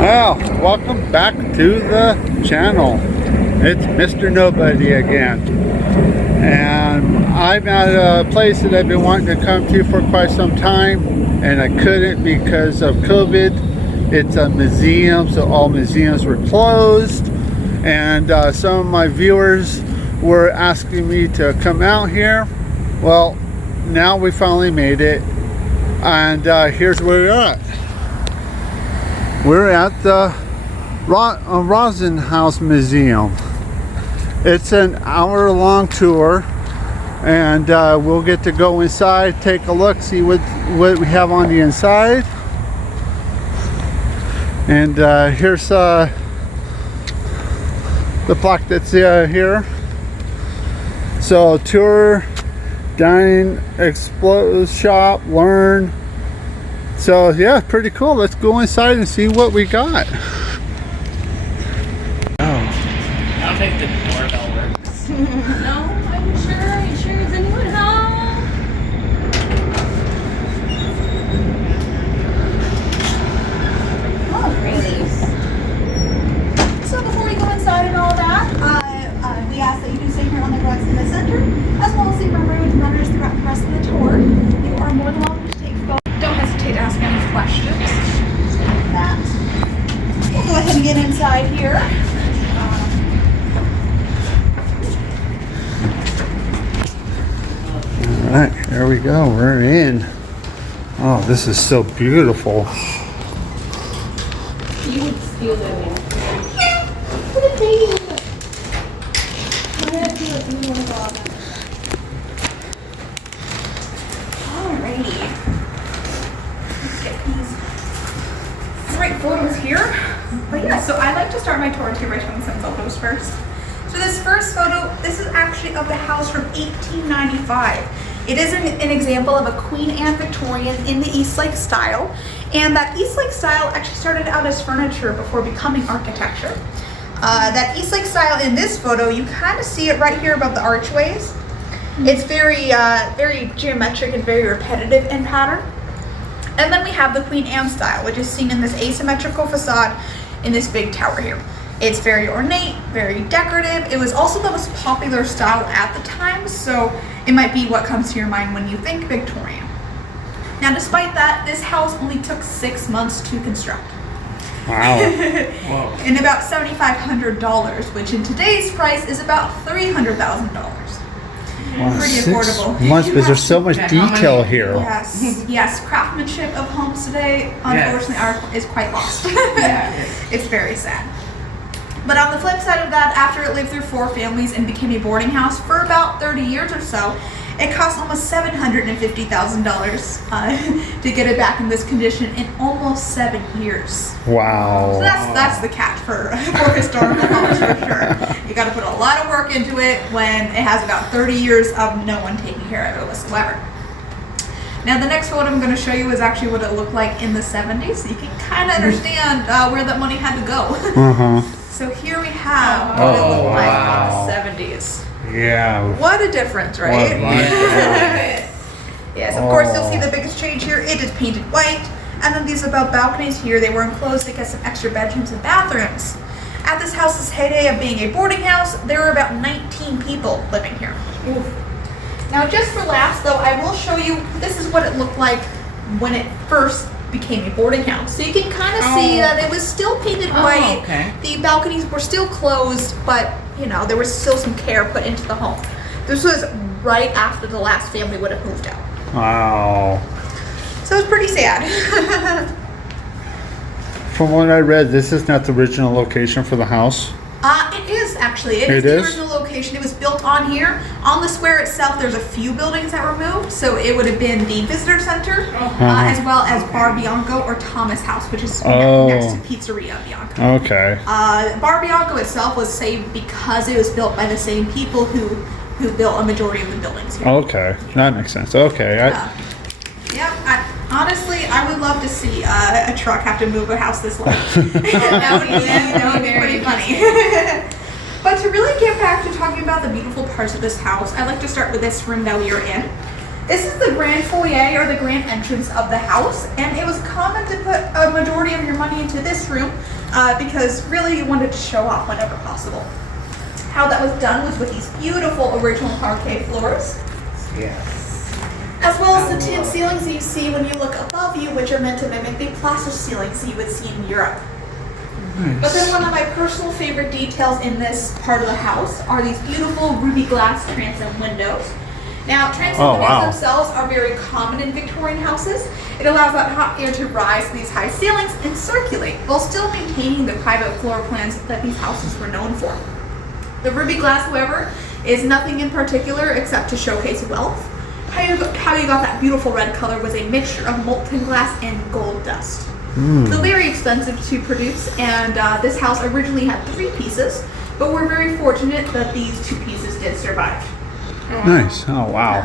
Well, welcome back to the channel. It's Mr. Nobody again. And I'm at a place that I've been wanting to come to for quite some time, and I couldn't because of COVID. It's a museum, so all museums were closed. And some of my viewers were asking me to come out here. Well, now we finally made it. And here's where we're at. We're at the Rosson House Museum. It's an hour-long tour, and we'll get to go inside, take a look, see what we have on the inside. And here's the plaque that's here. So tour, dine, explore, shop, learn. So yeah, pretty cool. Let's go inside and see what we got. I don't think the doorbell works. No, are you sure? Are you sure? Is anyone home? Oh, crazy. So before we go inside and all that, we ask that you do stay here on the rugs in the center, as well as the road runners throughout the rest of the tour. You are more than welcome to take photos. Don't hesitate to ask any questions. Like that. We'll go ahead and get inside here. Alright, here we go. We're in. Oh, this is so beautiful. You would steal that man. Look at me. Alrighty. Let's get these right photos here. But yeah, so I like to start my tour too by showing some photos first. So this first photo, this is actually of the house from 1895. It is an example of a Queen Anne Victorian in the Eastlake style. And that Eastlake style actually started out as furniture before becoming architecture. That Eastlake style in this photo, you kind of see it right here above the archways. It's very geometric and very repetitive in pattern. And then we have the Queen Anne style, which is seen in this asymmetrical facade in this big tower here. It's very ornate, very decorative. It was also the most popular style at the time, so it might be what comes to your mind when you think Victorian. Now, despite that, this house only took 6 months to construct. Wow. Whoa. And about $7,500, which in today's price is about $300,000. Wow, Pretty 6 affordable. months, but there's so much detail here. Yes, yes. Craftsmanship of homes today, unfortunately, is quite lost. It's very sad. But on the flip side of that, after it lived through 4 families and became a boarding house for about 30 years or so, it cost almost $750,000 to get it back in this condition in almost 7 years. Wow. So that's the catch for historical homes for sure. You got to put a lot of work into it when it has about 30 years of no one taking care of it whatsoever. Now the next photo I'm going to show you is actually what it looked like in the 70s, so you can kind of understand where that money had to go. So here we have what it looked like in the 70s. Yeah. What a difference, right? Yes, of course you'll see the biggest change here. It is painted white. And then these above balconies here, they were enclosed to get some extra bedrooms and bathrooms. At this house's heyday of being a boarding house, there were about 19 people living here. Oof. Now just for laughs though, I will show you, this is what it looked like when it first became a boarding house. So you can kind of see that it was still painted white. Okay. The balconies were still closed, but you know, there was still some care put into the home. This was right after the last family would have moved out. Wow. So it's pretty sad. From what I read, this is not the original location for the house. It is actually. It is the original location. It was built on here. On the square itself, there's a few buildings that were moved. So it would have been the visitor center, as well as Bar Bianco or Thomas House, which is next to Pizzeria Bianco. Okay. Bar Bianco itself was saved because it was built by the same people who built a majority of the buildings here. Okay, that makes sense. Okay. Honestly, I would love to see a truck have to move a house this long. that would be pretty funny. But to really get back to talking about the beautiful parts of this house, I'd like to start with this room that we are in. This is the grand foyer or the grand entrance of the house, and it was common to put a majority of your money into this room because really you wanted to show off whenever possible. How that was done was with these beautiful original parquet floors. Yes. As well as the tin ceilings that you see when you look above you, which are meant to mimic the plaster ceilings you would see in Europe. Nice. But then one of my personal favorite details in this part of the house are these beautiful ruby glass transom windows. Now, transom windows themselves are very common in Victorian houses. It allows that hot air to rise to these high ceilings and circulate while still maintaining the private floor plans that these houses were known for. The ruby glass, however, is nothing in particular except to showcase wealth. How you got that beautiful red color was a mixture of molten glass and gold dust. So very expensive to produce, and this house originally had 3 pieces, but we're very fortunate that these 2 pieces did survive. Nice. Oh, wow.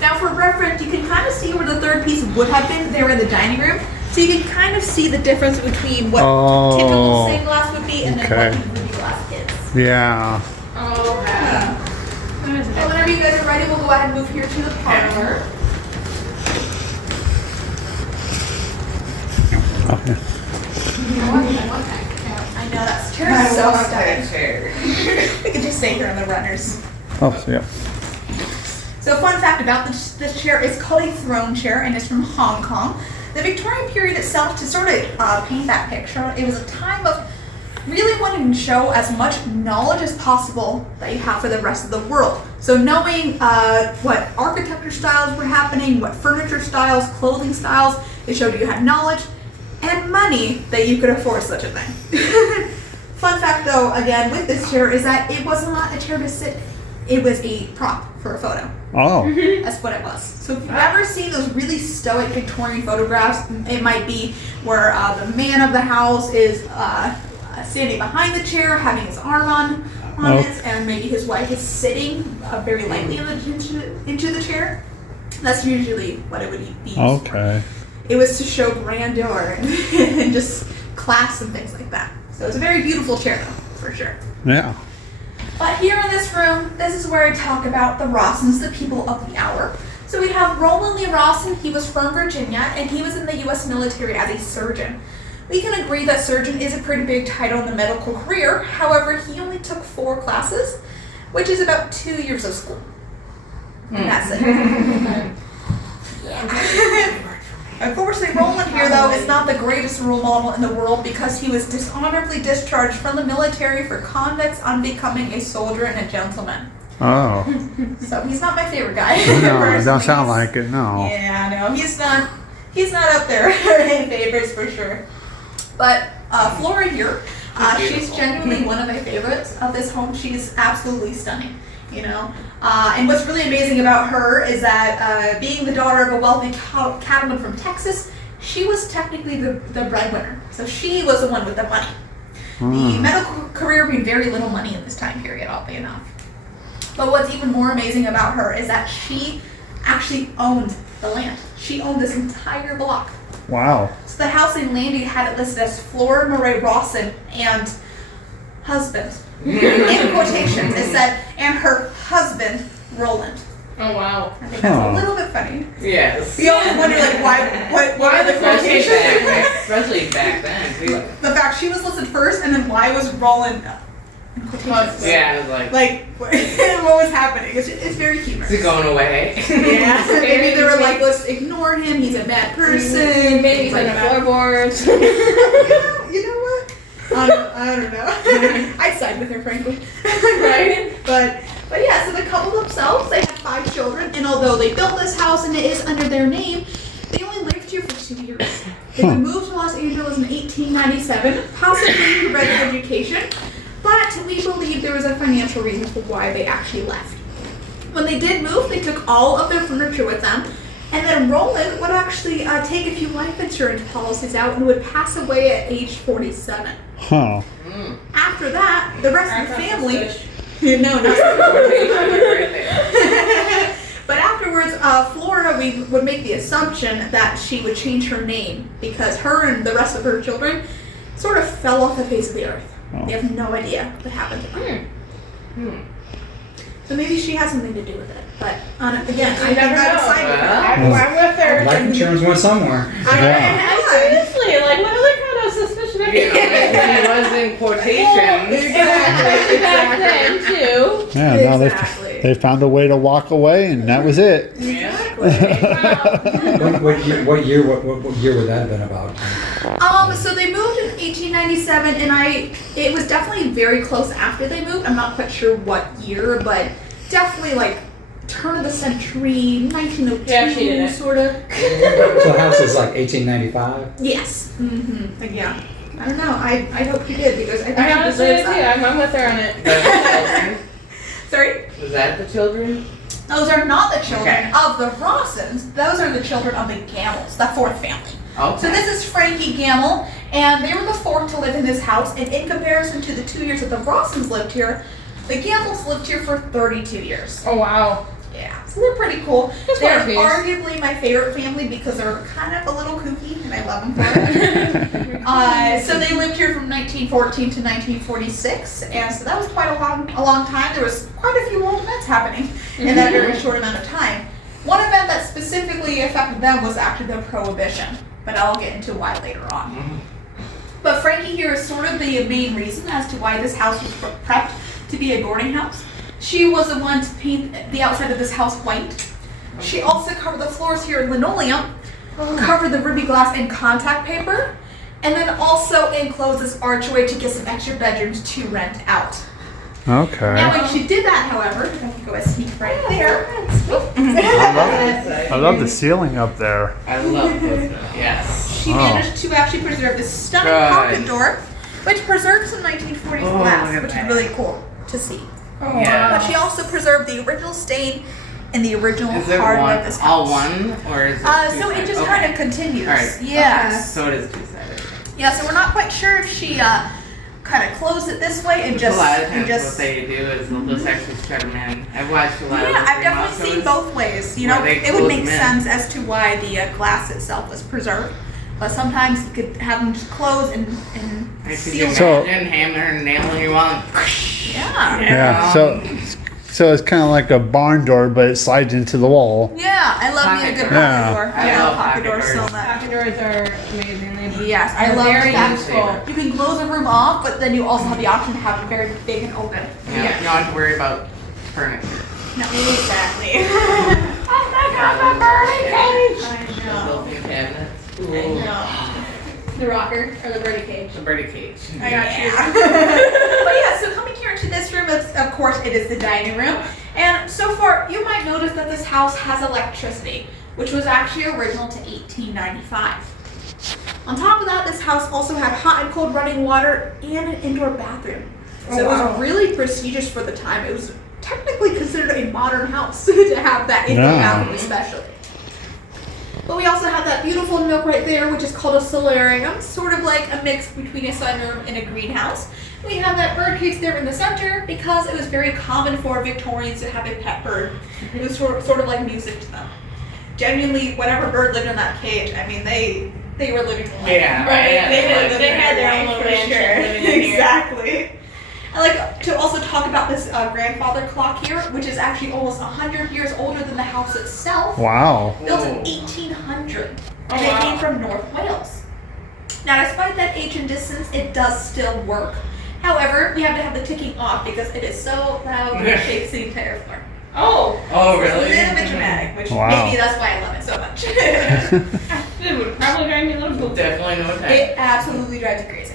Now for reference, you can kind of see where the 3rd piece would have been there in the dining room, so you can kind of see the difference between what typical stained glass would be and then what the ruby glass is. Yeah. Oh, yeah. So whenever you guys are ready, we'll go ahead and move here to the parlor. Okay. I know, that chair is so stunning. We could just stay here on the runners. Oh, yeah. So fun fact about this chair, is called a throne chair and it's from Hong Kong. The Victorian period itself, to sort of paint that picture, it was a time of really wanting to show as much knowledge as possible that you have for the rest of the world. So knowing what architecture styles were happening, what furniture styles, clothing styles, it showed you had knowledge and money that you could afford such a thing. Fun fact though, again, with this chair is that it was not a chair to sit, it was a prop for a photo. Oh. That's what it was. So if you've ever seen those really stoic Victorian photographs, it might be where the man of the house is standing behind the chair, having his arm on it, and maybe his wife is sitting very lightly into the chair. That's usually what it would be used for. It was to show grandeur and just class and things like that. So it's a very beautiful chair though, for sure. Yeah. But here in this room, this is where I talk about the Rossons, the people of the hour. So we have Roland Lee Rosson. He was from Virginia, and he was in the U.S. military as a surgeon. We can agree that surgeon is a pretty big title in the medical career. However, he only took 4 classes, which is about 2 years of school. And that's it. Unfortunately, Roland here, though, is not the greatest role model in the world because he was dishonorably discharged from the military for conduct unbecoming a soldier and a gentleman. Oh. So he's not my favorite guy. No, it don't sound like it, no. Yeah, no, he's not up there in favorites for sure. But Flora here, she's genuinely one of my favorites of this home. She's absolutely stunning, you know. And what's really amazing about her is that being the daughter of a wealthy cattleman from Texas, she was technically the breadwinner. So she was the one with the money. The medical career made very little money in this time period, oddly enough. But what's even more amazing about her is that she actually owned the land. She owned this entire block. Wow. So the house in Landy had it listed as Flora Murray Rosson and husband. In quotations, it said, and her husband, Roland. Oh, wow. I think that's a little bit funny. Yes. We always wonder, like, why are the quotations? Especially back then. The fact she was listed first, and then why was Roland in quotations? Yeah, it was like what was happening? It's very humorous. Is it going away? Yeah. Maybe they were like, let's ignore him. He's a bad person. Maybe he's on the floorboards. You know what? I don't know. I'd side with her, frankly. Right? But yeah, so the couple themselves, they had 5 children, and although they built this house and it is under their name, they only lived here for 2 years. They would move to Los Angeles in 1897, possibly for better education, but we believe there was a financial reason for why they actually left. When they did move, they took all of their furniture with them, and then Roland would actually take a few life insurance policies out and would pass away at age 47. Huh. After that, the rest of the family... No, not But afterwards, Flora, we would make the assumption that she would change her name because her and the rest of her children sort of fell off the face of the earth. They have no idea what happened to them. So maybe she has something to do with it. But again, I You think never I know. decided that. I'm with her. Life insurance went somewhere. Yeah. Seriously, like what other kind of suspicion I You know, it was in quotations. Exactly. Back then too. Yeah, now Exactly. they found a way to walk away, and that was it. Exactly. What year would that have been about? So they moved in 1897, and it was definitely very close after they moved. I'm not quite sure what year, but definitely like turn of the century, 1902, Yeah, she did it. sort of. So the house is like 1895? Yes. Mm-hmm. Yeah. I don't know. I hope you did because I think I she honestly deserves do. that. I'm with her on it. Was that the children? Sorry? Was that the children? Those are not the children Okay. of the Rossons. Those are the children of the Gamels, the fourth family. Okay. So this is Frankie Gamel, and they were the fourth to live in this house. And in comparison to the 2 years that the Rossons lived here, the Gamels lived here for 32 years. Oh wow. Yeah, so they're pretty cool. That's They're quite a piece. arguably my favorite family because they're kind of a little kooky, and I love them for it. So they lived here from 1914 to 1946, and so that was quite a long time. There was quite a few world events happening in that very short amount of time. One event that specifically affected them was actually the Prohibition, but I'll get into why later on. But Frankie here is sort of the main reason as to why this house was prepped to be a boarding house. She was the one to paint the outside of this house white. She also covered the floors here in linoleum, covered the ruby glass in contact paper, and then also enclosed this archway to get some extra bedrooms to rent out. Okay. Now when she did that, however, if I can go a sneak right there. I love the ceiling up there. I love this. Yes. She managed to actually preserve this stunning Good. pocket door, which preserves some 1940s Oh, glass, look at which that. is really cool to see. Oh Yeah. But she also preserved the original stain and the original Is it hardware of this house. all one or is it So it just two-sided? kind of continues. All right. Yes. So it is two-sided. Yeah, so we're not quite sure if she kind of closed it this way and A just lot of and times just what they do is they'll just actually spread them in. I've watched a lot of yeah, the I've definitely remodeled seen shows. both ways. You know, where they it would close make them in. sense as to why the glass itself was preserved. But sometimes you could have them just close and Could you seal. So- imagine hammer and nailing you on? Yeah. Yeah. So it's kind of like a barn door, but it slides into the wall. Yeah, I love me a good Pocket pocket Yeah. door. I I love love pocket pocket doors so doors. much. Pocket doors are amazing. They Yes, I are love very that. useful. You can close a room off, but then you also have the option to have it very big and open. Yeah. You don't have to worry about furniture. No, exactly. I I know. Built-in cabinets. I Ooh. know. The rocker or the birdie cage. The birdie cage. I got you. But yeah, so coming here into this room, of course, it is the dining room. And so far, you might notice that this house has electricity, which was actually original to 1895. On top of that, this house also had hot and cold running water and an indoor bathroom. So it was really prestigious for the time. It was technically considered a modern house to have that indoor Yeah. bathroom especially. But we also have that beautiful nook right there, which is called a solarium, sort of like a mix between a sunroom and a greenhouse. We have that bird cage there in the center because it was very common for Victorians to have a pet bird. It was sort of like music to them. Genuinely, whatever bird lived in that cage, I mean, they were living the life. Yeah, Right? yeah, they had their own little mansion living in here. Exactly. I like to also talk about this grandfather clock here, which is actually almost 100 years older than the house itself. Wow. Built in Whoa. 1800, Oh, and it wow. came from North Wales. Now, despite that age and distance, it does still work. However, we have to have the ticking off because it is so loud that it shakes the entire floor. Oh, Oh, It's a really? little bit dramatic, which Wow. maybe that's why I love it so much. it would probably drive me a little bit. Definitely no time. It absolutely drives you crazy.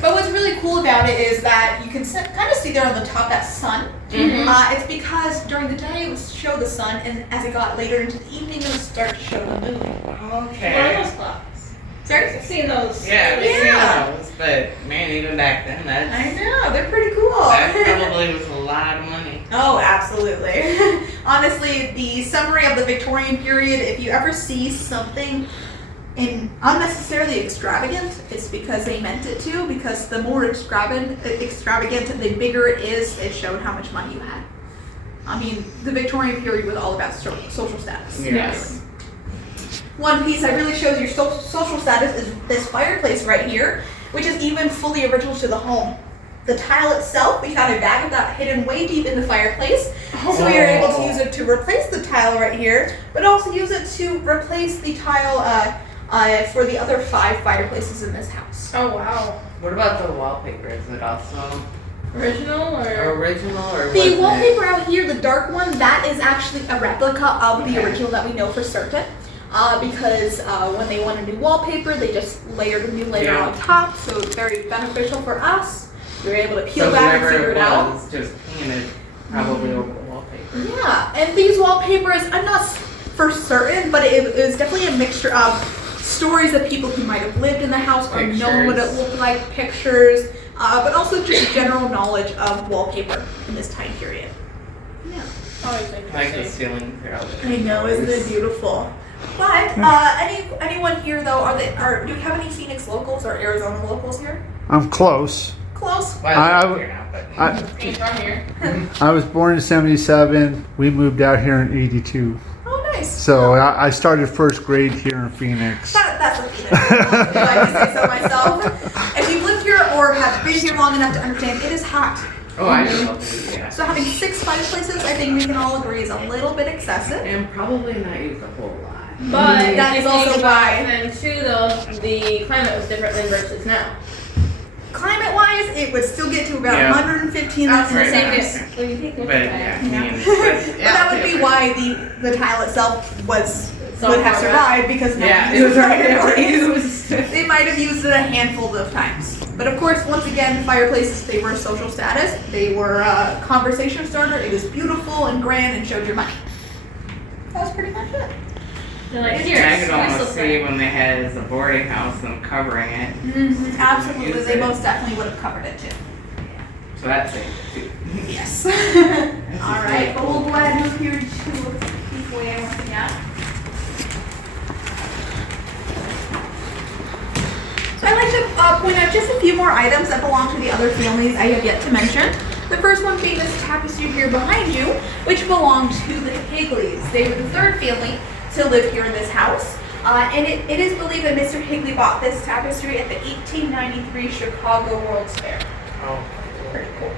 But what's really cool about it is that you can kind of see there on the top that sun. Mhm. It's because during the day it would show the sun, and as it got later into the evening, it would start to show the moon. What are Okay. those clocks? Sorry? I've seen those. Yeah, I've seen Yeah. those, but man, even back then, I that know, they're pretty cool. probably was a lot of money. Oh, absolutely. Honestly, the summary of the Victorian period, if you ever see something unnecessarily extravagant, it's because they meant it to, because the more extravagant, the bigger it is, it showed how much money you had. I mean, the Victorian period was all about social status. Yes. One piece that really shows your social status is this fireplace right here, which is even fully original to the home. The tile itself, we found a bag of that hidden way deep in the fireplace. So we were able to use it to replace the tile right here, but also use it to replace the tile for the other 5 fireplaces in this house. Oh wow. What about the wallpaper? Is it also Original or? original or was The it- wallpaper out here, the dark one, that is actually a replica of the original that we know for certain. Because when they want a new wallpaper, they just layered a new layer Yeah. on top, so it's very beneficial for us. We were able to peel So back and whoever figure it it out. was just painted probably over the wallpaper. Yeah, and these wallpapers, I'm not for certain, but it was definitely a mixture of stories of people who might have lived in the house or known what it Pictures. looked like, pictures, but also just general knowledge of wallpaper in this time period. Yeah. Always Like the interesting. ceiling throughout it. I know, isn't it beautiful? But anyone here though, do we have any Phoenix locals or Arizona locals here? I'm close. Close. Well, I- live here now, but Ain't from here. I was born in 77. We moved out here in 82. Oh, nice. So I started first grade here in Phoenix. That's a Phoenix. If I can say so myself. If you've lived here or have been here long enough to understand, it is hot. oh, I didn't know that. Yeah. So having 6 fireplaces, I think we can all agree, is a little bit excessive. And probably not used a whole lot. But That if is you also think about why- then too though, the climate was different than versus now. Climate-wise, it would still get to about Yeah. 115 That's degrees the same Celsius. as when you take a look But at yeah, that. I mean, But that would be different. why the tile itself would have survived, because no Yeah, one it used was it already for it. used. They might have used it a handful of times. But of course, once again, fireplaces, they were social status. They were a conversation starter. It was beautiful and grand and showed your money. That was pretty much it. They're like, I here, could whistle almost spray. see when they had it as a boarding house and covering it. Absolutely, Use they it. most definitely would have covered it too. So that saved it too. Yes. All right, but we'll go ahead and move here to the way I'm looking at. So I'd like to point out just a few more items that belong to the other families I have yet to mention. The first one being this tapestry here behind you, which belonged to the Higleys. They were the 3rd family to live here in this house. And it is believed that Mr. Higley bought this tapestry at the 1893 Chicago World's Fair. Oh, Pretty cool.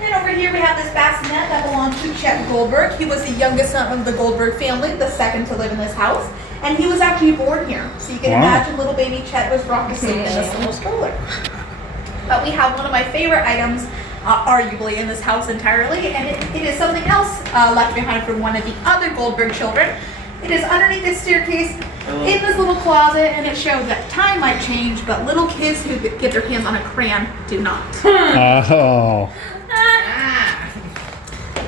And over here we have this bassinet that belonged to Chet Goldberg. He was the youngest son of the Goldberg family, the 2nd to live in this house. And he was actually born here. So you can Wow. imagine little baby Chet was brought to sleep in this little stroller. But we have one of my favorite items, arguably in this house entirely, and it is something else left behind from one of the other Goldberg children. It is underneath this staircase in this little closet, and it shows that time might change, but little kids who get their hands on a crayon do not. Oh.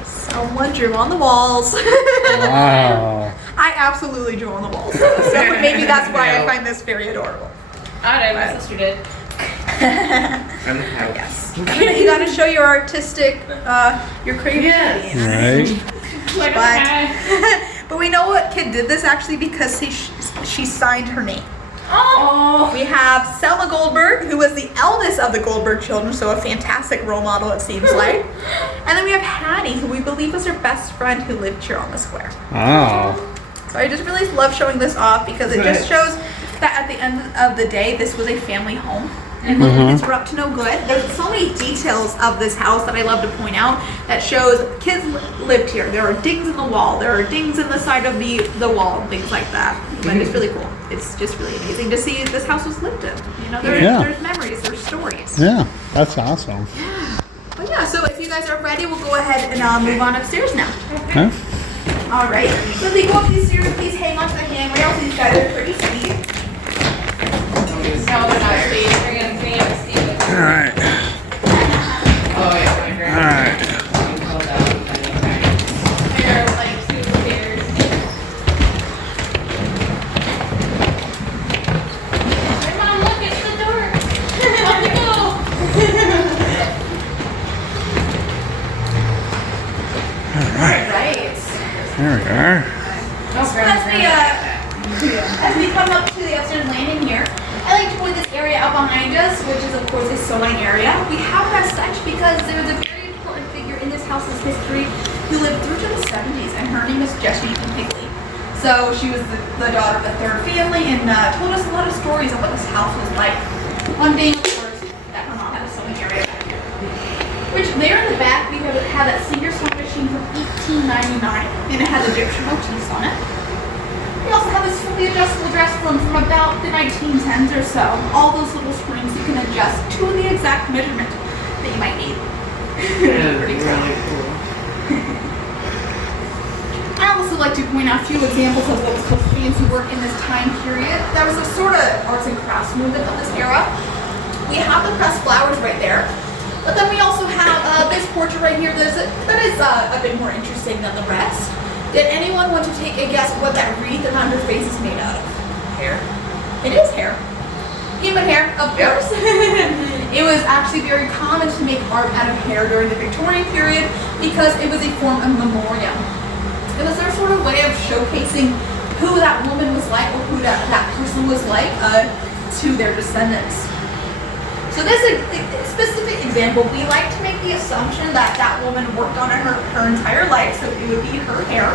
Someone drew on the walls. Wow. I absolutely drew on the walls. So maybe that's why I find this very adorable. I did, my sister did. and the house. Yes. You gotta show your artistic, your creativity. Right. Like, But, okay. but we know what kid did this actually because she signed her name. Oh! We have Selma Goldberg, who was the eldest of the Goldberg children, so a fantastic role model it seems like. And then we have Hattie, who we believe was her best friend who lived here on the square. Wow. So I just really love showing this off because it just shows that at the end of the day, this was a family home. And kids were up to no good. There's so many details of this house that I love to point out that shows kids lived here. There are dings in the wall. There are dings in the side of the wall and things like that. But it's really cool. It's just really amazing to see this house was lived in. You know, there's memories, there's stories. Yeah, that's awesome. But yeah, so if you guys are ready, we'll go ahead and move on upstairs now. Huh? All right. So as we go up these stairs, please hang on to the handrails. These guys are pretty steep. No, they're not Steve. They're gonna bring up Steve. All right. Oh yeah, my All grandma. right. Called out many times. They're like super stairs. Hey, Mom, look, it's the door. Let me go. All right. Right. There we are. As we come up to the upstairs landing here, I like to point this area out behind us, which is of course a sewing area. We have it as such because there was a very important figure in this house's history who lived through to the 70s, and her name is Jessie Higley. So she was the daughter of the 3rd family and told us a lot of stories of what this house was like. One being, of course, that her mom had a sewing area $1.99, and it has Egyptian motifs on it. We also have this fully adjustable dress from about the 1910s or so. All those little springs you can adjust to the exact measurement that you might need. Yeah, Pretty really cool. cool. I also like to point out a few examples of what was called fancy work in this time period. There was a sort of arts and crafts movement of this era. We have the pressed flowers right there, but then we also have this portrait right here that is a bit more interesting than the rest. Did anyone want to take a guess what that wreath around her face is made out of? Hair. It is hair. Human hair, of course. It was actually very common to make art out of hair during the Victorian period because it was a form of memoriam. It was their sort of way of showcasing who that woman was like or who that person was like to their descendants. So this specific example, we like to make the assumption that that woman worked on it her entire life, so it would be her hair,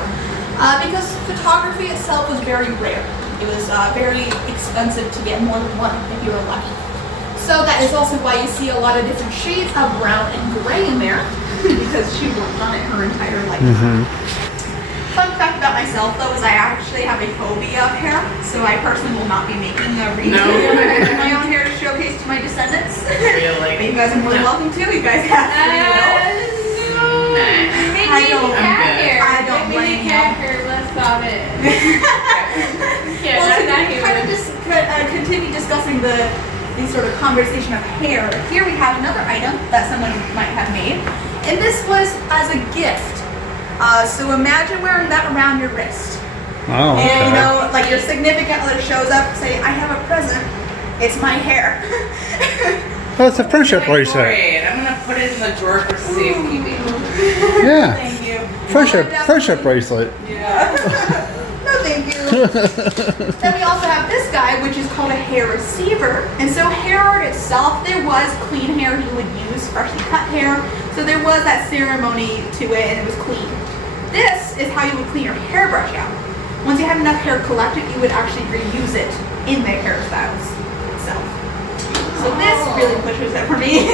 because photography itself was very rare. It was very expensive to get more than one if you were lucky. So that is also why you see a lot of different shades of brown and gray in there, because she worked on it her entire life. Fun fact about myself though is I actually have a phobia of hair, so I personally will not be making a wreath of my own hair to showcase to my descendants. Really? But you guys are more than welcome to. You guys have free will. I don't blame you. Let's stop it. Well, to kind of just continue discussing the sort of conversation of hair, here we have another item that someone might have made, and this was as a gift. So imagine wearing that around your wrist. Oh, okay. And you know, like your significant other shows up, say, I have a present, it's my hair. That's a friendship bracelet. Great. I'm gonna put it in the drawer for safekeeping. Yeah. Thank you. Friendship bracelet. Yeah. No, thank you. Then we also have this guy, which is called a hair receiver. And so hair art itself, there was clean hair you would use, freshly cut hair. So there was that ceremony to it, and it was clean. This is how you would clean your hairbrush out. Once you had enough hair collected, you would actually reuse it in the hairstyles itself. So this really pushes it for me.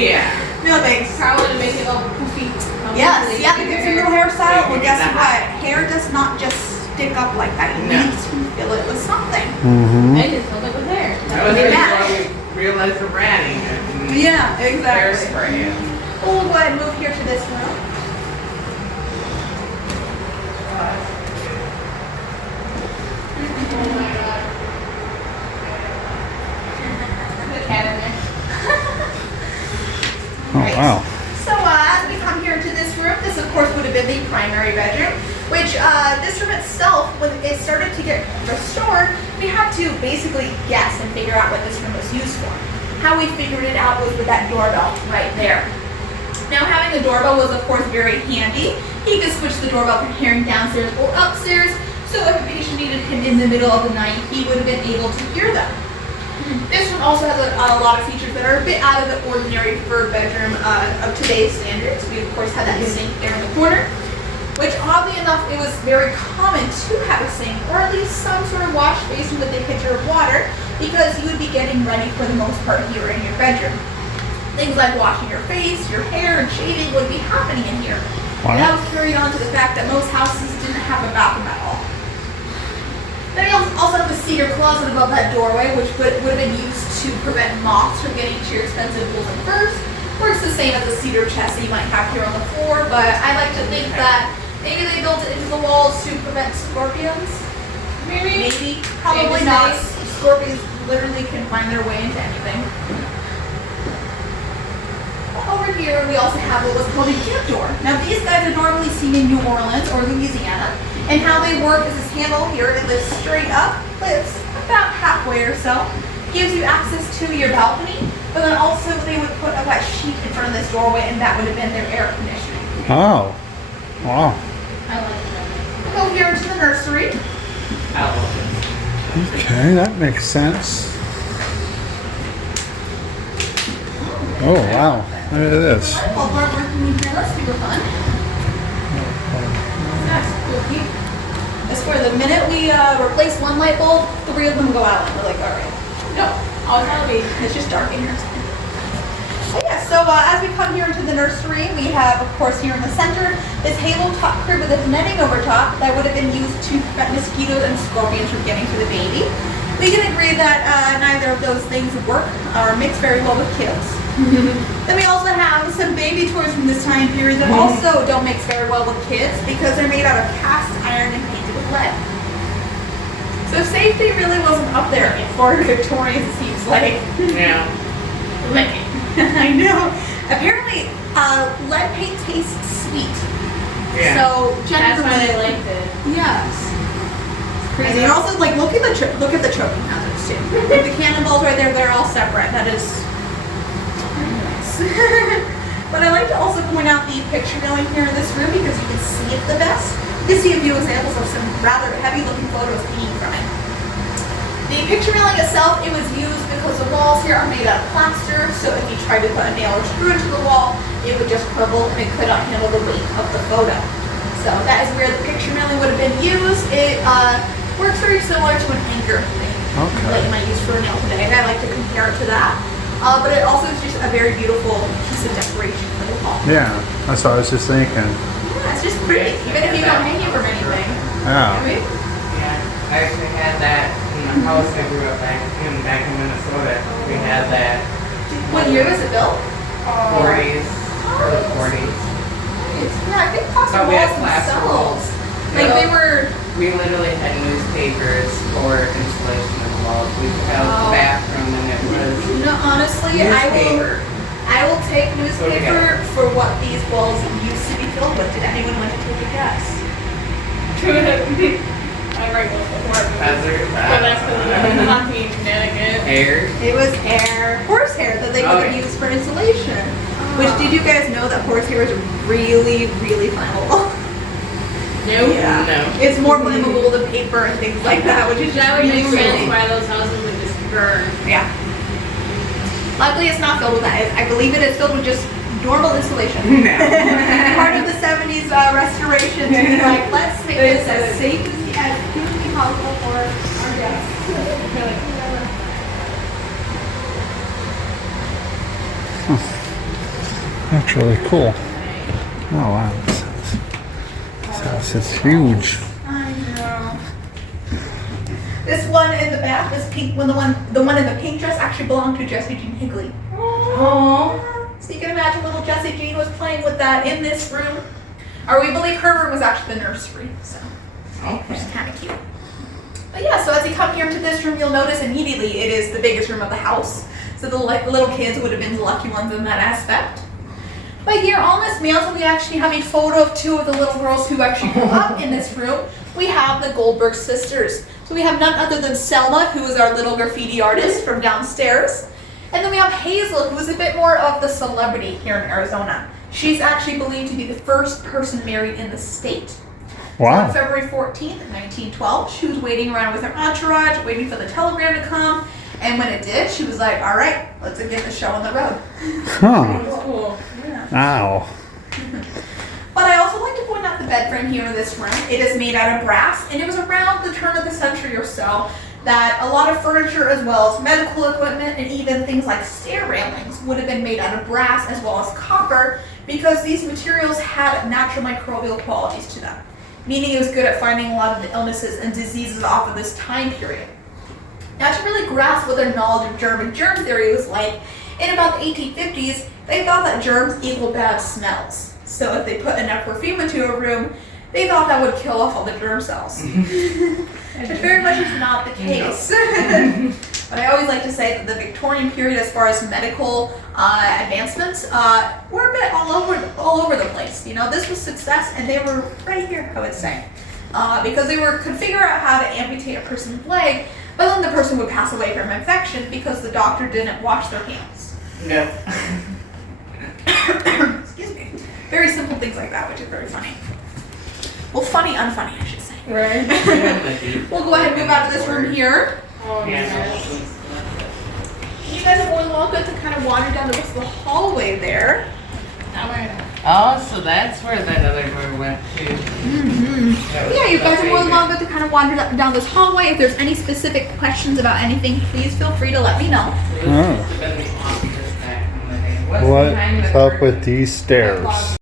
Yeah. No thanks. Probably to make it all poofy. Yes, yeah, to get your new hairstyle. Well, guess what? Hair does not just stick up like that. You need to fill it with something. I just filled it with hair. That was before we realized the ratting. Yeah, exactly. Hairspray. We'll go ahead and move here to this room. Oh my god. The cat in there. Oh, wow. So as we come here into this room, this of course would have been the primary bedroom, which this room itself, when it started to get restored, we had to basically guess and figure out what this room was used for. How we figured it out was with that doorbell right there. Now having the doorbell was of course very handy. He could switch the doorbell from hearing downstairs or upstairs, so if a patient needed him in the middle of the night, he would have been able to hear them. This one also has a lot of features that are a bit out of the ordinary for a bedroom of today's standards. We of course had that sink there in the corner, which oddly enough, it was very common to have a sink, or at least some sort of wash basin with a pitcher of water, because you would be getting ready for the most part here in your bedroom. Things like washing your face, your hair, and shaving would be happening in here. Wow. And that was carried on to the fact that most houses didn't have a bathroom at all. Then we also have the cedar closet above that doorway, which would have been used to prevent moths from getting to your expensive wools and furs. Works the same as the cedar chest that you might have here on the floor, but I like to think that maybe they built it into the walls to prevent scorpions. Maybe. Probably not. Scorpions literally can find their way into anything. Over here, we also have what was called a gift door. Now, these guys are normally seen in New Orleans or Louisiana, and how they work is this handle here. It lifts straight up, lifts about halfway or so, gives you access to your balcony, but then also they would put a wet sheet in front of this doorway, and that would have been their air conditioning. Oh, wow. I like it. We'll go here into the nursery. Okay, that makes sense. Oh, wow. Look at this. While we're working in here, that's super fun. That's cool. I swear, the minute we replace one light bulb, 3 of them go out. We're like, all right. No, it's just dark in here. Oh yeah, so So as we come here into the nursery, we have, of course, here in the center, this halo top crib with this netting over top that would have been used to prevent mosquitoes and scorpions from getting to the baby. We can agree that neither of those things work or mix very well with kids. Then we also have some baby toys from this time period that also don't mix very well with kids because they're made out of cast iron and painted with lead. So safety really wasn't up there for Victorians, it seems like. Yeah. I know. Apparently, lead paint tastes sweet. Yeah. So That's why I generally, liked it. yes. Crazy. And also, like, look at the choking hazards too. Like, the cannonballs right there, they're all separate. That is very nice. But I like to also point out the picture going here in this room because you can see it the best. You can see a few examples of some rather heavy-looking photos hanging from it. The picture mailing itself, it was used because the walls here are made out of plaster, so if you tried to put a nail or screw into the wall, it would just crumble and it could not handle the weight of the photo. So that is where the picture mailing would have been used. It works very similar to an anchor thing that you might use for a nail today. I like to compare it to that. But it also is just a very beautiful piece of decoration for the wall. Yeah, that's what I was just thinking. Yeah, it's just pretty, even if you don't hang it from anything. Yeah. I mean, Yeah. I actually had that in the house I grew up back in Minnesota. We had that what year was it built? 40s, early 40s. Yeah, I think plaster But we had walls plaster themselves. walls. Like they were. We literally had newspapers for insulation of the walls. We held Oh. the bathroom and it was No, honestly, newspaper. I will take newspaper for what these walls used to be filled with. Did anyone want to take a guess? I write those before. Feather, But that's because I'm not being Connecticut. hair. It was hair, horse hair that they would have Okay. used for insulation. Which did you guys know that horse hair is really, really flammable? Nope. Yeah. No. It's more flammable than paper and things like that, which is That would make really sense why those houses would just burn. Yeah. Luckily, it's not filled with that. I believe it is filled with just normal insulation. No. Part of the 70s restoration to be like, let's make this as safe as humanly possible for our guests. That's really cool. Oh wow, this house is huge. I know. This one in the back, this pink one, the one in the pink dress actually belonged to Jessie Jean Higley. Oh. So you can imagine little Jessie Jean was playing with that in this room. Or we believe her room was actually the nursery, so which is kind of cute. But yeah, so as you come here into this room, you'll notice immediately it is the biggest room of the house. So the little kids would have been the lucky ones in that aspect. But here on this mantle, we actually have a photo of two of the little girls who actually grew up in this room. We have the Goldberg sisters. So we have none other than Selma, who is our little graffiti artist from downstairs. And then we have Hazel, who is a bit more of the celebrity here in Arizona. She's actually believed to be the first person married in the state. So on Wow. February 14th, 1912, she was waiting around with her entourage, waiting for the telegram to come. And when it did, she was like, all right, let's get the show on the road. Huh. Cool. Wow. But I also like to point out the bed frame here in this room. It is made out of brass, and it was around the turn of the century or so that a lot of furniture as well as medical equipment and even things like stair railings would have been made out of brass as well as copper because these materials had natural microbial qualities to them, meaning it was good at finding a lot of the illnesses and diseases off of this time period. Now to really grasp what their knowledge of germ and germ theory was like, in about the 1850s, they thought that germs equal bad smells. So if they put enough perfume into a room, they thought that would kill off all the germ cells. Which very much is not the case. But I always like to say that the Victorian period, as far as medical advancements, were a bit all over the place. You know, this was success, and they were right here, I would say, because they could figure out how to amputate a person's leg, but then the person would pass away from infection because the doctor didn't wash their hands. No. Excuse me. Very simple things like that, which is very funny. Well, funny, unfunny, I should say. Right. We'll go ahead and move out to this room here. Oh, Yeah. yes. You guys are more than welcome to kind of wander down the rest of the hallway there. Oh, so that's where that other door went to. Yeah, you guys are more than welcome to kind of wander down this hallway. If there's any specific questions about anything, please feel free to let me know. Oh. Was What's up with these stairs?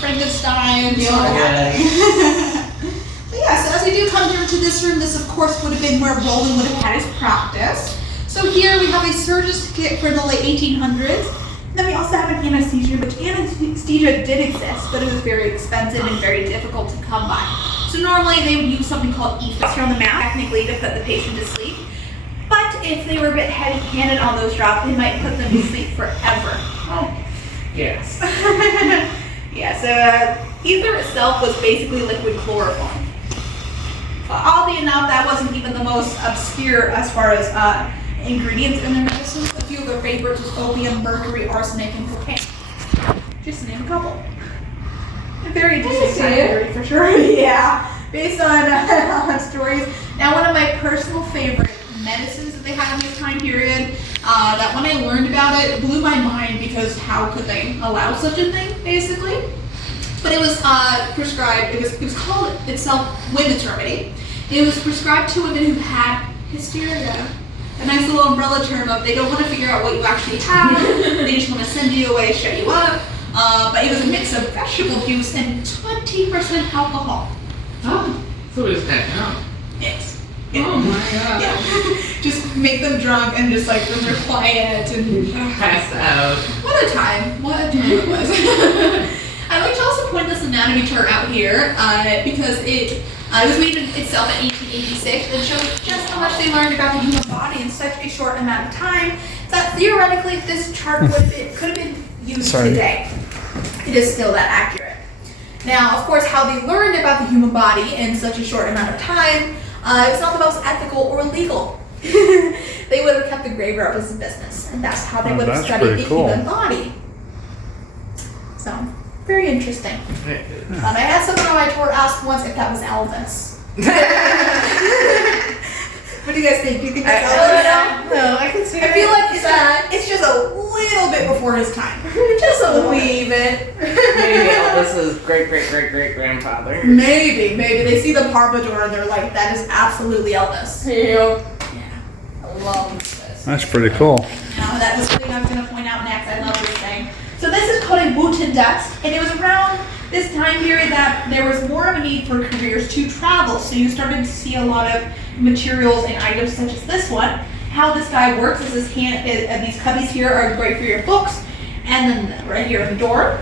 Frankenstein, you know. But yeah, so as we do come here to this room, this of course would have been where Roland would have had his practice. So here we have a surgeon's kit for the late 1800s. And then we also have an anesthesia, which anesthesia did exist, but it was very expensive and very difficult to come by. So normally they would use something called EFIS here on the map, technically to put the patient to sleep. But if they were a bit heavy-handed on those drops, they might put them to sleep forever. Oh, yes. Yeah, so ether itself was basically liquid chloroform. Oddly enough, that wasn't even the most obscure as far as ingredients in their medicines. A few of their favorites was opium, mercury, arsenic, and cocaine. Just to name a couple. A very interesting time period for sure. Yeah, based on stories. Now, one of my personal favorite medicines that they had in this time period, that when I learned about it, it blew my mind because how could they allow such a thing, basically? But it was prescribed, it was called itself women's remedy. It was prescribed to women who had hysteria. A nice little umbrella term of they don't want to figure out what you actually have, they just want to send you away, shut you up. But it was a mix of vegetable juice and 20% alcohol. Oh, so it was that young. Yes. Oh my god. Yeah. Just make them drunk and just like when they're quiet and Passed out. What a time it was. I'd like to also point this anatomy chart out here because it was made in itself in 1886 and shows just how much they learned about the human body in such a short amount of time that theoretically this chart could have been used today. It is still that accurate. Now, of course, how they learned about the human body in such a short amount of time, it's not the most ethical or legal. They would have kept the graveyard up as a business, and that's how they would have studied the human body. So, very interesting. I had someone on my tour ask once if that was Elvis. What do you guys think? Do you think that's Elvis? No, I can see I feel like it's just a little bit before his time. Just a wee bit. Maybe Elvis's great-great-great-great-grandfather. Maybe. They see the Parpador and they're like, that is absolutely Elvis. Yeah. I love this. That's pretty cool. Now, that was the thing I was going to point out next. I love this thing. So this is called a Wooten desk, and it was around this time period that there was more of a need for careers to travel. So you started to see a lot of materials and items such as this one. How this guy works is these cubbies here are great for your books, and then right here is the door.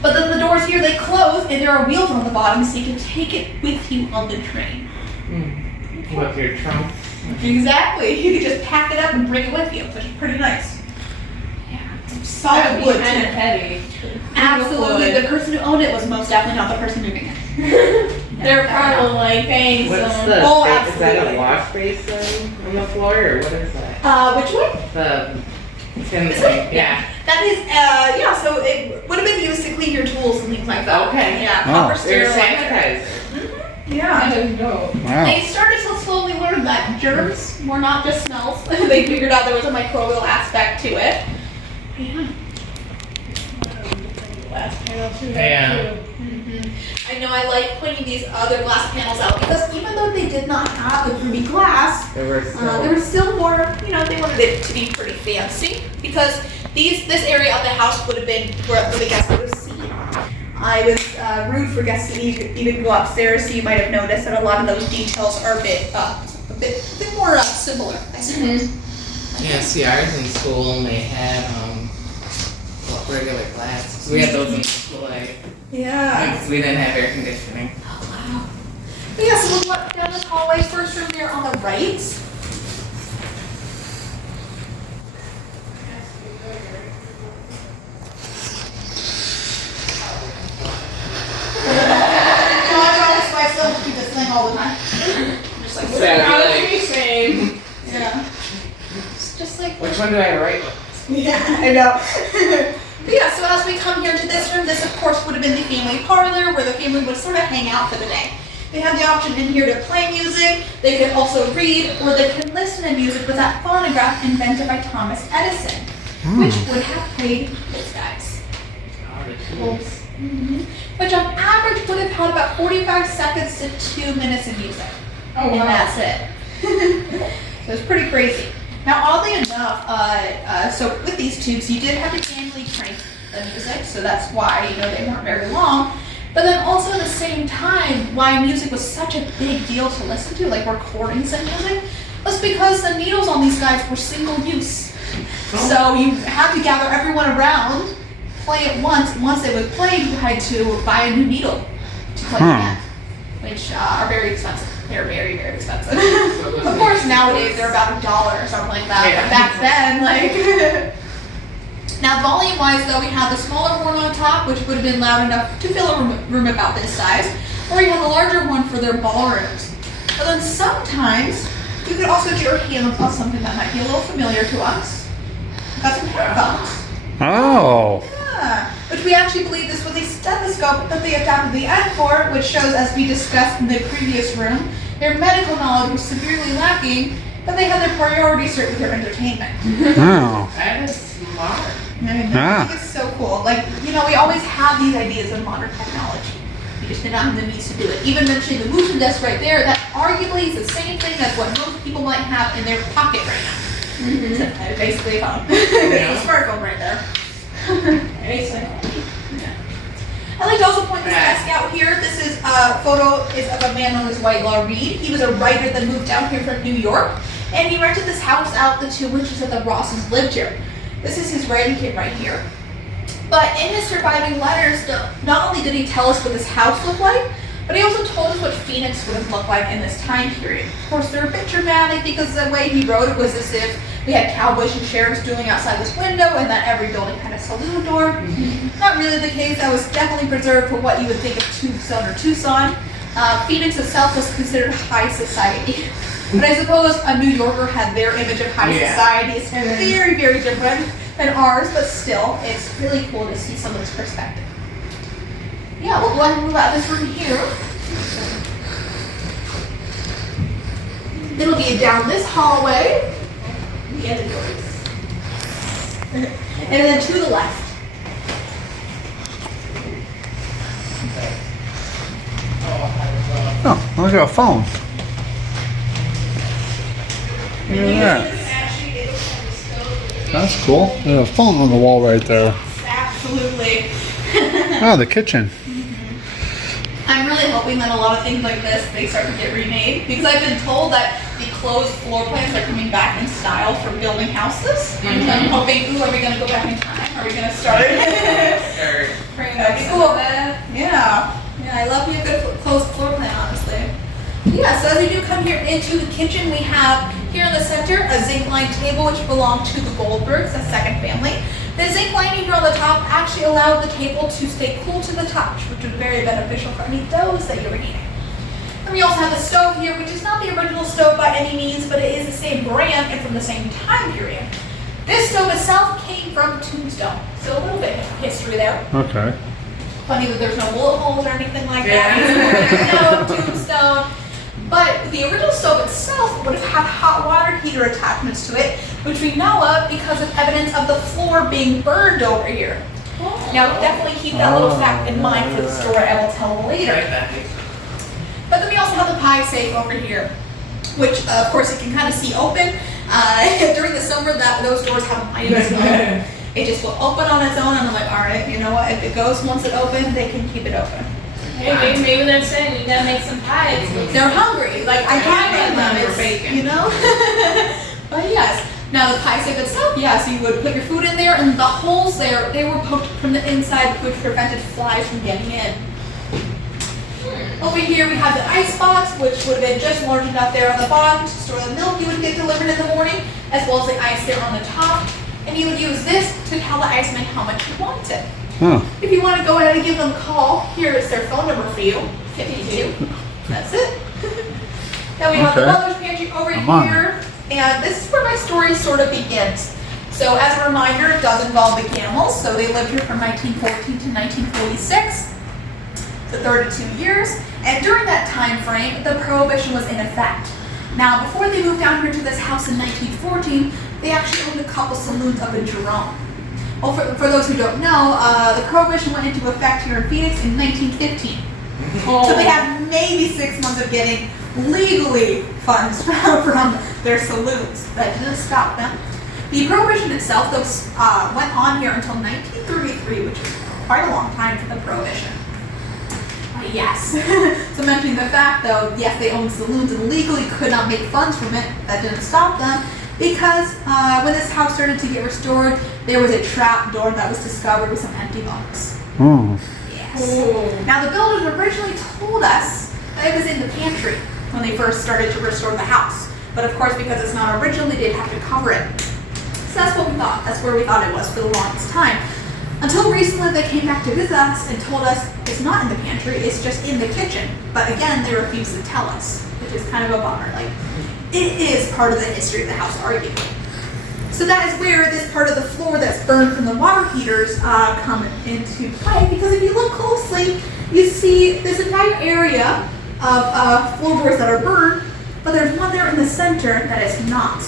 But then the doors here, they close, and there are wheels on the bottom, so you can take it with you on the train. With your trunk. Exactly. You can just pack it up and bring it with you, which is pretty nice. Yeah. Solid wood. Kind of heavy. Absolutely. The person who owned it was most definitely not the person moving it. They're probably like paying What's someone. the, Oh, is that absolutely. a wash basin on the floor, or what is that? Which one? The tin This thing, one? yeah. That is, yeah, so it would have been used to clean your tools and things like that. Okay. Yeah, Oh. proper They're sterilization. sanitizer. Yeah. Wow. They started to slowly learn that germs were not just smells. They figured out there was a microbial aspect to it. Yeah. Last panel too. Yeah. I know I like pointing these other glass panels out because even though they did not have the ruby glass, There were there was still more, you know, they wanted it to be pretty fancy because this area of the house would have been where the guests would have seen. I was rude for guests to even go upstairs, so you might have noticed that a lot of those details are a bit more similar, I suppose. Yeah, see, ours in school, and they had regular glass. We had those in display. Yeah. Because we didn't have air conditioning. Oh, wow. But yeah, so we'll walk down this hallway, first room there on the right. I promise myself to do this thing all the time. Just like, Yeah, Honestly, same. yeah. music. Which one do I write with? Yeah, I know. But yeah, so as we come here to this room, this of course would have been the family parlor where the family would sort of hang out for the day. They have the option in here to play music, they could also read, or they could listen to music with that phonograph invented by Thomas Edison, which would have played those guys. Which on average would have had about 45 seconds to 2 minutes of music. Oh, And wow. that's it. So it's pretty crazy. Now, oddly enough, so with these tubes, you did have to manually crank the music, so that's why, they weren't very long. But then also at the same time, why music was such a big deal to listen to, like recordings of music, was because the needles on these guys were single use. So you had to gather everyone around, play it once. Once it was played, you had to buy a new needle to play again, which are very expensive. They're very, very expensive. Of course, nowadays they're about $1 or something like that. Yeah. But back then, Now, volume-wise, though, we have the smaller horn on top, which would have been loud enough to fill a room about this size, or you have a larger one for their ballrooms. But then sometimes you could also get your hand on something that might be a little familiar to us. Got some headphones. Oh. Yeah, which we actually believe this was a stethoscope that they adapted the end for, which shows, as we discussed in the previous room, their medical knowledge was severely lacking, but they had their priorities straight with their entertainment. Oh. That is smart. I think it's so cool. We always have these ideas of modern technology. We just did not have the means to do it. Even mentioning the motion desk right there, that arguably is the same thing as what most people might have in their pocket right now. It's basically a phone. It's a smartphone right there. I'd like to also point this desk out here. This is a photo of a man known as Whitelaw Reid. He was a writer that moved down here from New York, and he rented this house out the 2 winters that the Rossons lived here. This is his writing kit right here. But in his surviving letters, not only did he tell us what this house looked like, but he also told us what Phoenix would have looked like in this time period. Of course, they're a bit dramatic because the way he wrote it was as if we had cowboys and sheriffs dueling outside this window and that every building had a saloon door. Not really the case. That was definitely preserved for what you would think of Tombstone or Tucson. Phoenix itself was considered high society. But I suppose a New Yorker had their image of high society. It's very, very different than ours, but still, it's really cool to see some of this perspective. Yeah, we'll go ahead and move out of this room here. It'll be down this hallway. The other doors. And then to the left. Oh, look at a phone. Look at that. That's cool. There's a phone on the wall right there. Absolutely. Oh, the kitchen. I'm really hoping that a lot of things like this, they start to get remade, because I've been told that the closed floor plans are coming back in style for building houses. And I'm hoping, are we going to go back in time? Are we going to start? That'd be cool. Yeah, I love me a good closed floor plan, honestly. Yeah, so as we do come here into the kitchen, we have here in the center a zinc lined table which belonged to the Goldbergs, a second family. The zinc lining here on the top actually allowed the table to stay cool to the touch, which was very beneficial for any doughs that you were eating. And we also have the stove here, which is not the original stove by any means, but it is the same brand and from the same time period. This stove itself came from Tombstone, so a little bit of history there. Okay. Funny that there's no bullet holes or anything like that. No, Tombstone. But the original stove itself would have had hot water heater attachments to it, which we know of because of evidence of the floor being burned over here. Now, definitely keep that little fact in mind for the story I will tell later. But then we also have the pie safe over here, which of course you can kind of see open. During the summer, those doors have lights on. It just will open on its own, and I'm like, all right, you know what? If it goes once it opens, they can keep it open. Hey, maybe they're saying you gotta make some pies. They're hungry. Like I can't make them. for bacon. You know. But yes. Now the pie safe itself, yes, you would put your food in there, and the holes there, they were poked from the inside, which prevented flies from getting in. Over here we have the ice box, which would have been just large enough there on the bottom to store the milk you would get delivered in the morning, as well as the ice there on the top. And you would use this to tell the iceman how much you wanted. Huh. If you want to go ahead and give them a call, here is their phone number for you, 52. That's it. Now we have the Okay. mother's pantry over Come on. here. And this is where my story sort of begins. So as a reminder, it does involve the Gamels. So they lived here from 1914 to 1946, so 32 years. And during that time frame, the Prohibition was in effect. Now, before they moved down here to this house in 1914, they actually owned a couple saloons up in Jerome. Well, for those who don't know, the Prohibition went into effect here in Phoenix in 1915. So they had maybe 6 months of getting legally funds from their saloons. That didn't stop them. The Prohibition itself, though, went on here until 1933, which is quite a long time for the Prohibition. Yes. So mentioning the fact, though, yes, they owned saloons and legally could not make funds from it. That didn't stop them because when this house started to get restored, there was a trap door that was discovered with some empty bunks. Yes. Ooh. Now, the builders originally told us that it was in the pantry when they first started to restore the house. But of course, because it's not original, they did have to cover it. So that's what we thought. That's where we thought it was for the longest time. Until recently, they came back to visit us and told us it's not in the pantry, it's just in the kitchen. But again, they refused to tell us, which is kind of a bummer. Like, it is part of the history of the house, arguably. So that is where this part of the floor that's burned from the water heaters come into play. Because if you look closely, you see this entire area of floorboards that are burned, but there's one there in the center that is not.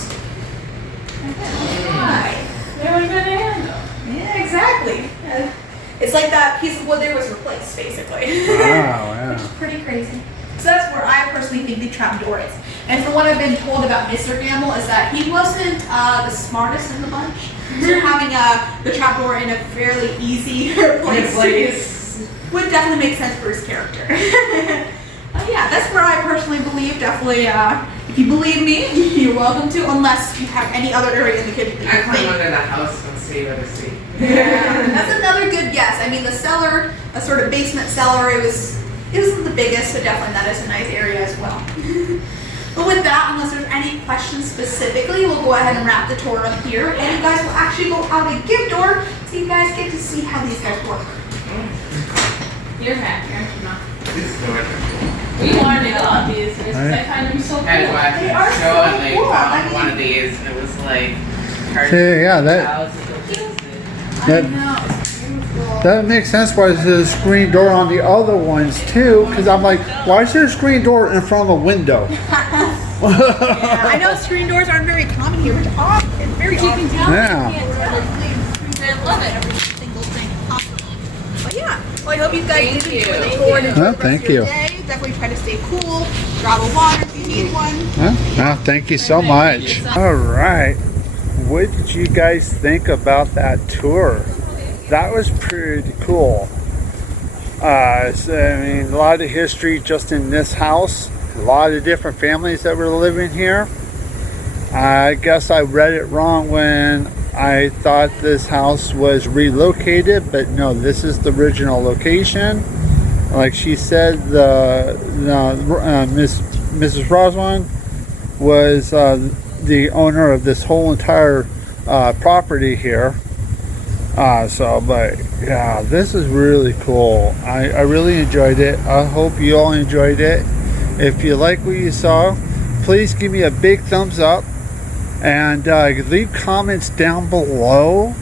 Why? They were gonna handle. Yeah, exactly. It's like that piece of wood there was replaced, basically. Wow, yeah. Which is pretty crazy. So that's where I personally think the trap door is. And from what I've been told about Mr. Gamble is that he wasn't the smartest in the bunch. So having the trap door in a fairly easy place would definitely make sense for his character. Yeah, that's where I personally believe. Definitely, if you believe me, you're welcome to, unless you have any other area in the kitchen that I you climb claim. under the house and see what I see. Yeah, that's another good guess. I mean, the cellar, a sort of basement cellar, it wasn't the biggest, but definitely that is a nice area as well. But with that, unless there's any questions specifically, we'll go ahead and wrap the tour up here, and you guys will actually go out a gift door, so you guys get to see how these guys work. You're happy, aren't you, Mom? This door. We wanted to love these because I find them so cool. I was watching They a are show so and they cool. found one of these and it was like See, yeah, that I know, it's beautiful. that makes sense. Why there's a screen door on the other ones too? Because I'm like, why is there a screen door in front of a window? Yeah, I know screen doors aren't very common here, which is awesome. It's very awesome. Yeah. I love it. Every single thing possible. But yeah, well, I hope you guys did enjoy the Thank tour and enjoy Oh, the rest thank of your you. day. Definitely try to stay cool. Grab a water if you need one. Well, thank you so much. All right. What did you guys think about that tour? That was pretty cool. So, I mean, a lot of history just in this house. A lot of different families that were living here. I guess I read it wrong when I thought this house was relocated, but no, this is the original location. Like she said, Mrs. Rosson was the owner of this whole entire property here. But yeah, this is really cool. I really enjoyed it. I hope you all enjoyed it. If you like what you saw, please give me a big thumbs up and leave comments down below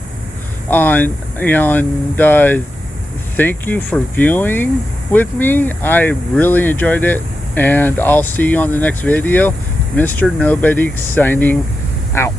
on, and thank you for viewing with me. I really enjoyed it, and I'll see you on the next video. Mr. Nobody signing out.